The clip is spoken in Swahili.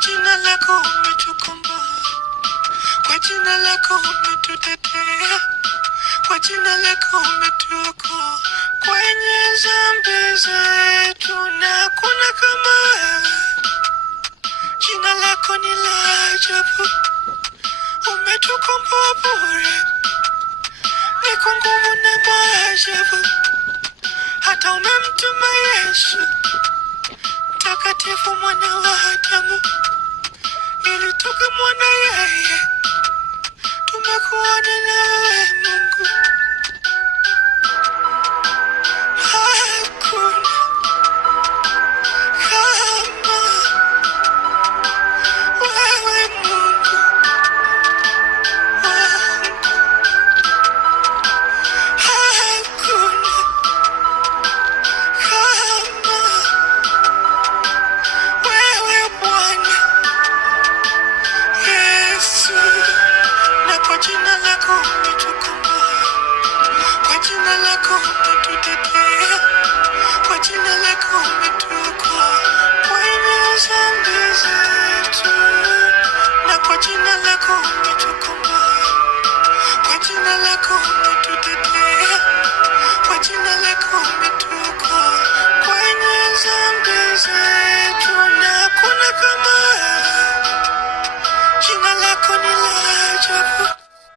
jina lako umetukomboa, kwa jina lako umetutetea, kwa jina lako umetuokoa kwenye dhambi zetu, na kuna kama wewe. Jina lako ni la ajabu, umetukomboa bure, ni kwa nguvu na maajabu. Hata umemtuma Yesu mtakatifu, mwana wa Adamu, ili tukamwona yeye, tumekuona na wewe Mungu. Hakuna kama wewe Mungu wangu, hakuna kama wewe Bwana Yesu. Na kwa jina lako umetukomboa, kwa jina lako umetutetea, kwa jina lako umetuokoa kwenye dhambi zetu, na kwa jina lako umetukomboa.